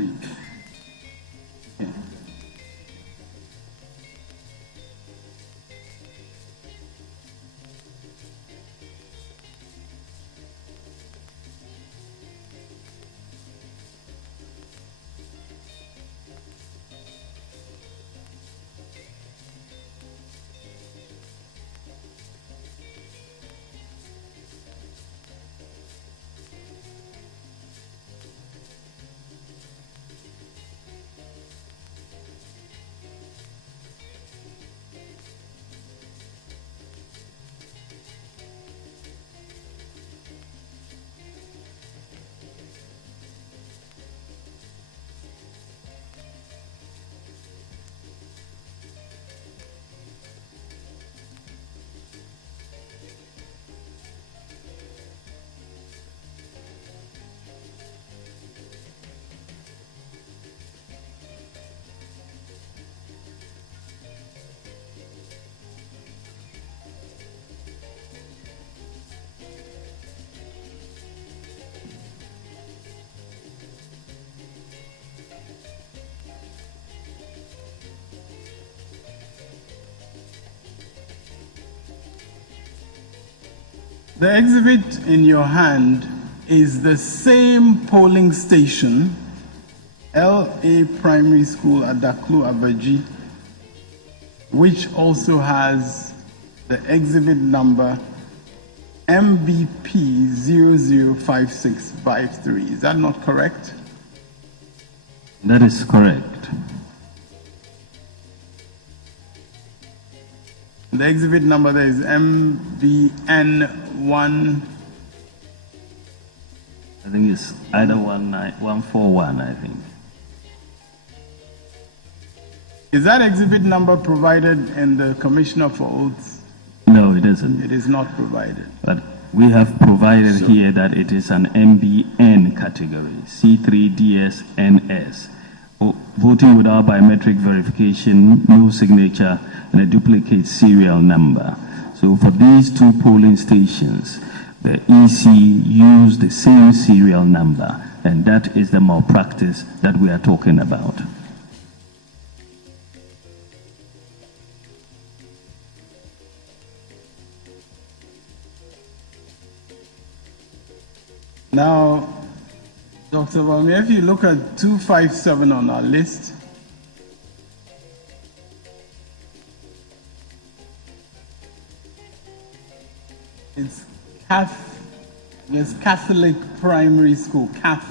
read. Okay. The exhibit in your hand is the same polling station, LA Primary School at Daklu Abaji, which also has the exhibit number MBP 005653. Is that not correct? That is correct. The exhibit number there is MBN1. I think it's either 141, I think. Is that exhibit number provided in the Commissioner for Oaths? No, it isn't. It is not provided. But we have provided here that it is an MBN category, C3DSNS. Voting without biometric verification, no signature, and a duplicate serial number. So for these two polling stations, the EC used the same serial number, and that is the malpractice that we are talking about. Now, Dr. Valmi, if you look at 257 on our list, it's Catholic Primary School, CATH,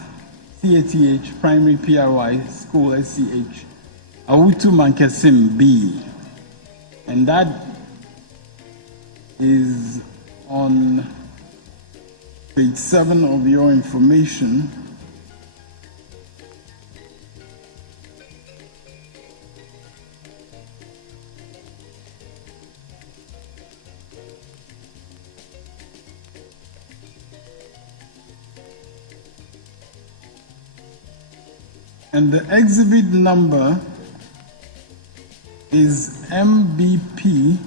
Primary PRY School, SCH, Awutu Mankesim B. And that is on page 7 of your information. And the exhibit number is MBP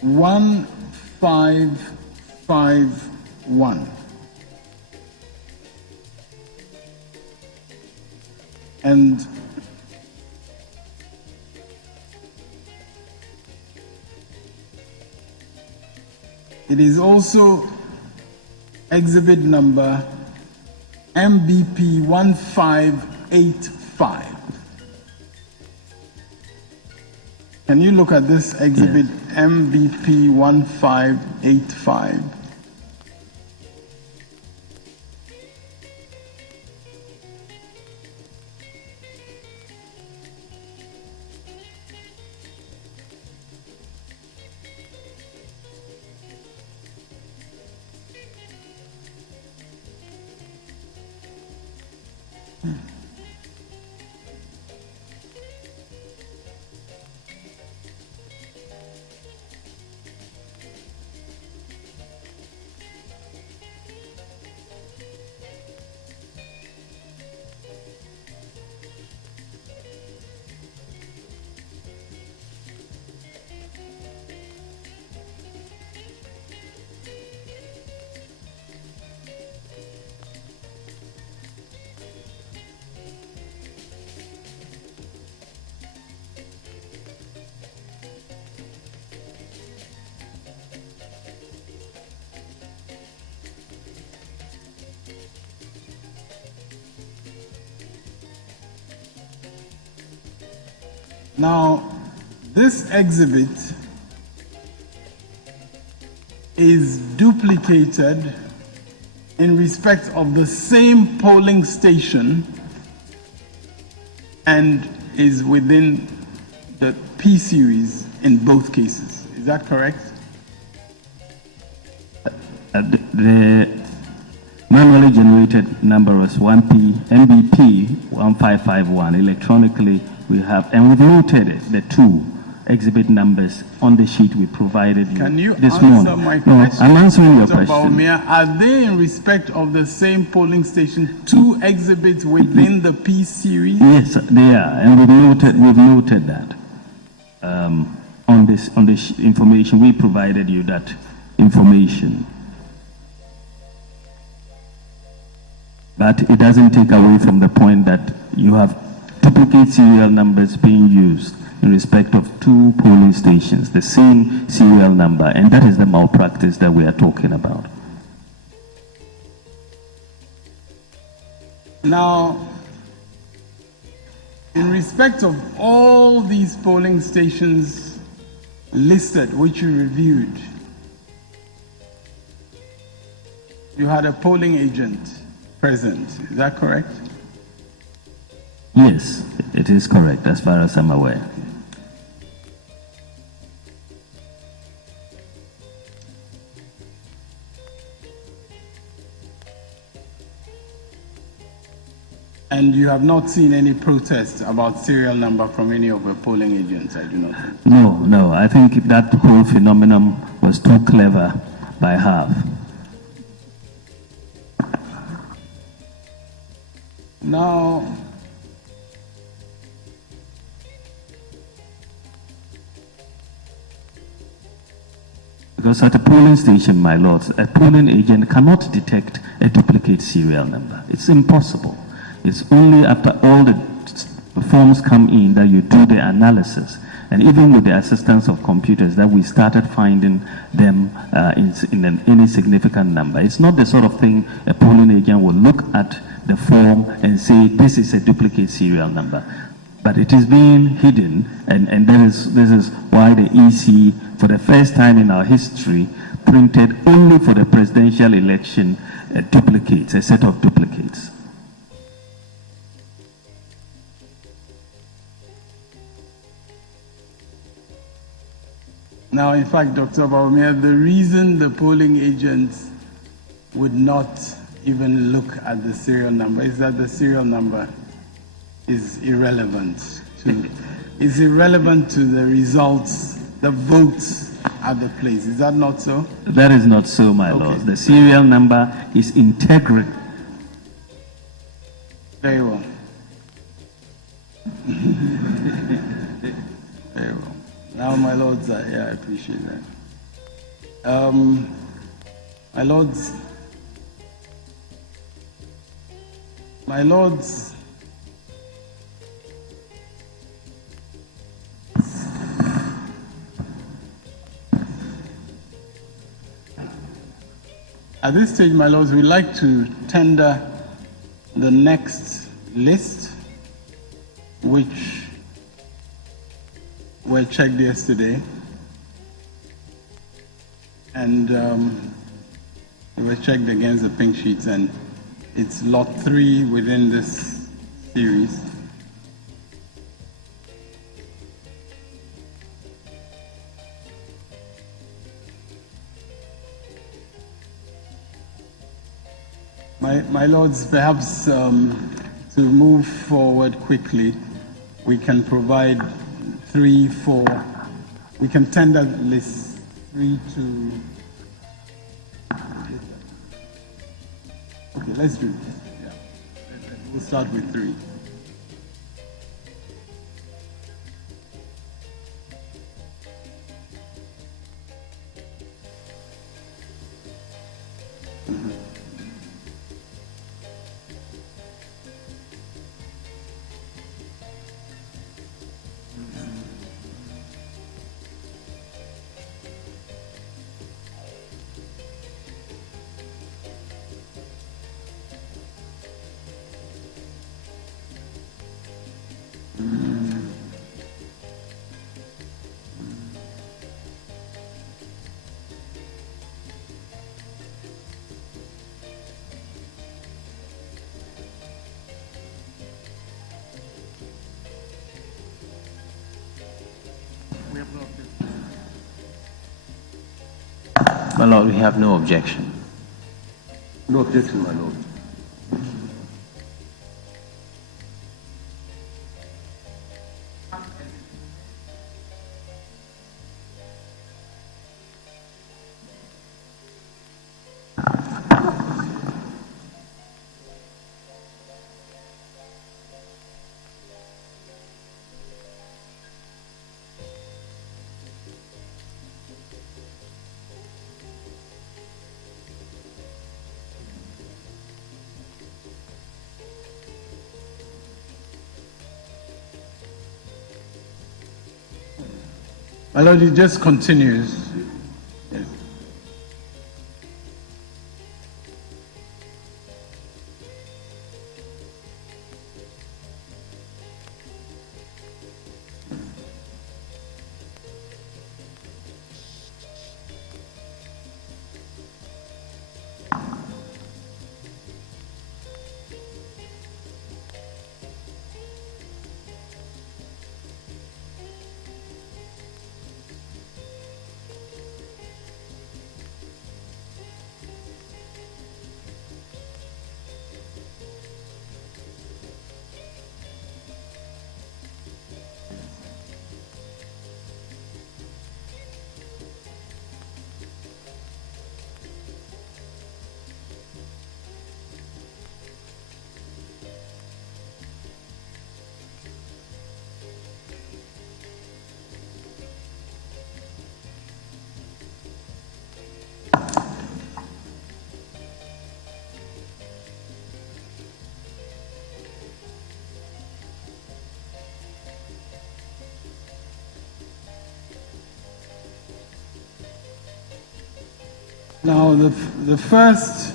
1551. And it is also exhibit number MBP 1585. Can you look at this exhibit, MBP 1585? Now, this exhibit is duplicated in respect of the same polling station and is within the P series in both cases. Is that correct? The manually generated number was 1P, MBP 1551. Electronically, we have, and we've noted it, the two exhibit numbers on the sheet we provided you Can you this answer morning. my No, question? I'm answering your Dr. question. Bawumia, are they in respect of the same polling station, two exhibits within the P series? Yes, they are, and we've noted that on this information we provided you that information. But it doesn't take away from the point that you have duplicate serial numbers being used in respect of two polling stations, the same serial number, and that is the malpractice that we are talking about. Now, in respect of all these polling stations listed, which you reviewed, you had a polling agent present. Is that correct? Yes, it is correct as far as I'm aware. And you have not seen any protest about serial number from any of the polling agents, I do not think. No, I think that whole phenomenon was too clever by half. Now, because at a polling station, my lords, a polling agent cannot detect a duplicate serial number. It's impossible. It's only after all the forms come in that you do the analysis. And even with the assistance of computers that we started finding them in any significant number. It's not the sort of thing a polling agent will look at the form and say, this is a duplicate serial number. But it is being hidden, and this is why the EC, for the first time in our history, printed only for the presidential election duplicates, a set of duplicates. Now, in fact, Dr. Bawumia, the reason the polling agents would not even look at the serial number is that the serial number is irrelevant to the results, the votes at the place. Is that not so? That is not so, my lord. The serial number is integral. Very well. Very well. Now, my lords, I appreciate that. My lords, at this stage, my lords, we'd like to tender the next list, which were checked yesterday, and they were checked against the pink sheets, and it's lot 3 within this series. My lords, perhaps to move forward quickly, we can provide 3, 4. We can tender list 3 to. Okay, let's do this. Yeah. We'll start with 3. My Lord, we have no objection. No objection, my lord. My lord, it just continues. Yes. Now, the first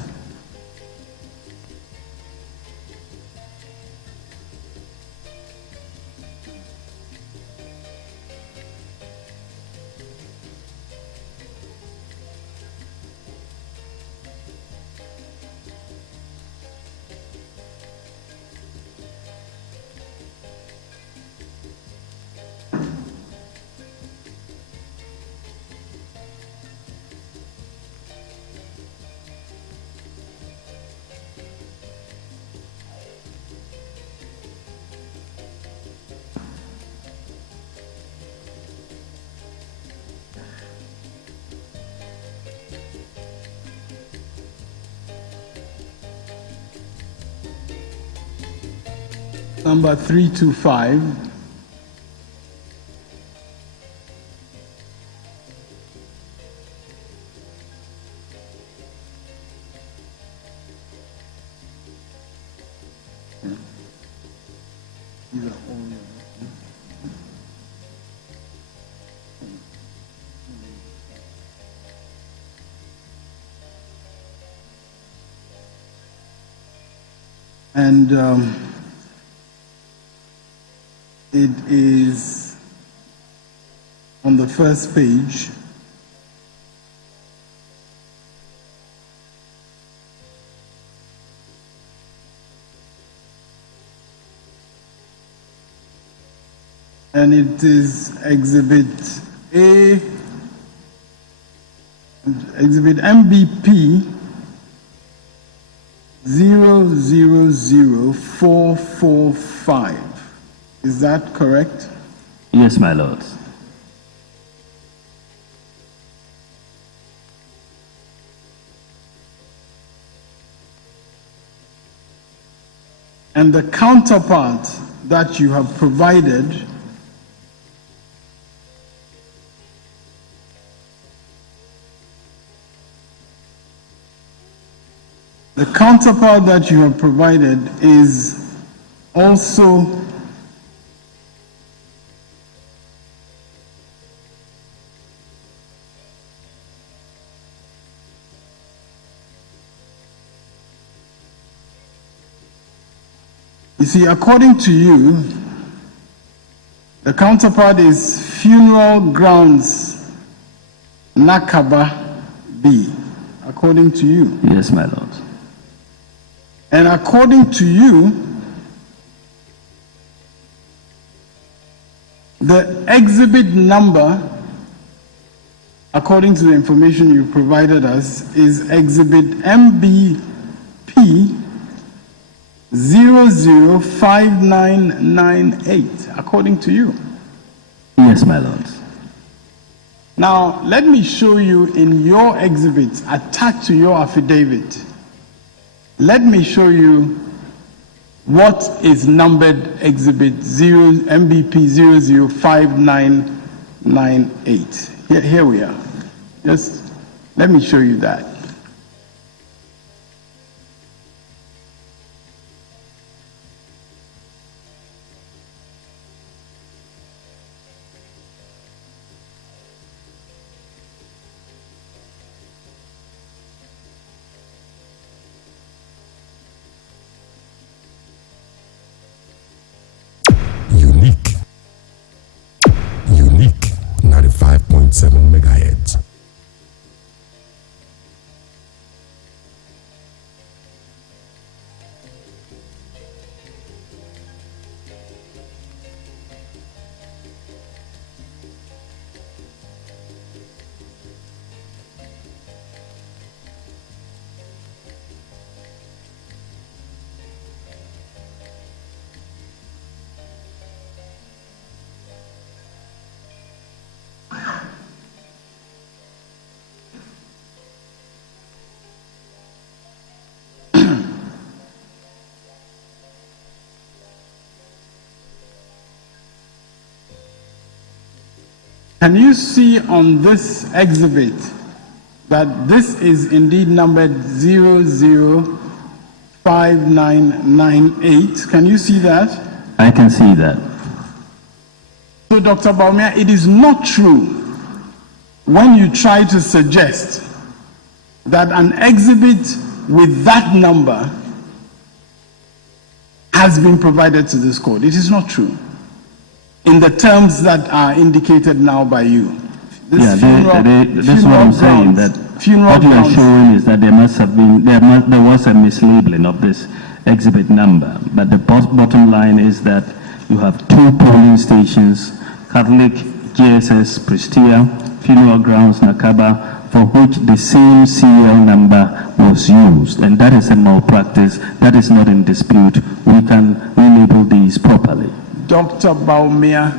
number 325. And it is on the first page. And it is Exhibit A, Exhibit MBP 000445. Is that correct? Yes, my lord. And the counterpart that you have provided is also you see, according to you, the counterpart is Funeral Grounds Nakaba B, according to you. Yes, my lord. And according to you, the exhibit number according to the information you provided us, is Exhibit MBP 005998, according to you. Yes, my lords. Now, let me show you in your exhibits attached to your affidavit. Let me show you what is numbered Exhibit MBP 005998. Here we are. Just let me show you that. Unique 95.7 megahertz. Can you see on this exhibit that this is indeed numbered 005998? Can you see that? I can see that. So, Dr. Baumia, it is not true when you try to suggest that an exhibit with that number has been provided to this court. It is not true in the terms that are indicated now by you. That's what I'm saying, that what you are showing is that there was a mislabeling of this exhibit number. But the bottom line is that you have two polling stations, Catholic GSS Prestia, Funeral Grounds Nakaba, for which the same serial number was used. And that is a malpractice. That is not in dispute. We can relabel these properly. Dr. Baumia,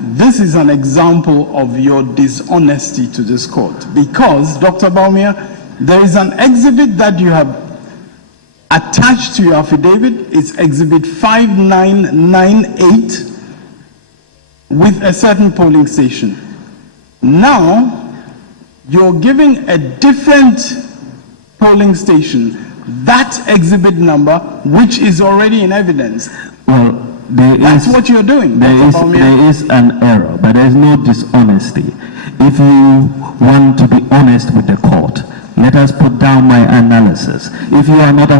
this is an example of your dishonesty to this court, because, Dr. Baumia, there is an exhibit that you have attached to your affidavit. It's Exhibit 5998 with a certain polling station. Now, you're giving a different polling station that exhibit number, which is already in evidence. Well, that's what you're doing. There is an error, but there is no dishonesty. If you want to be honest with the court, let us put down my analysis. If you are not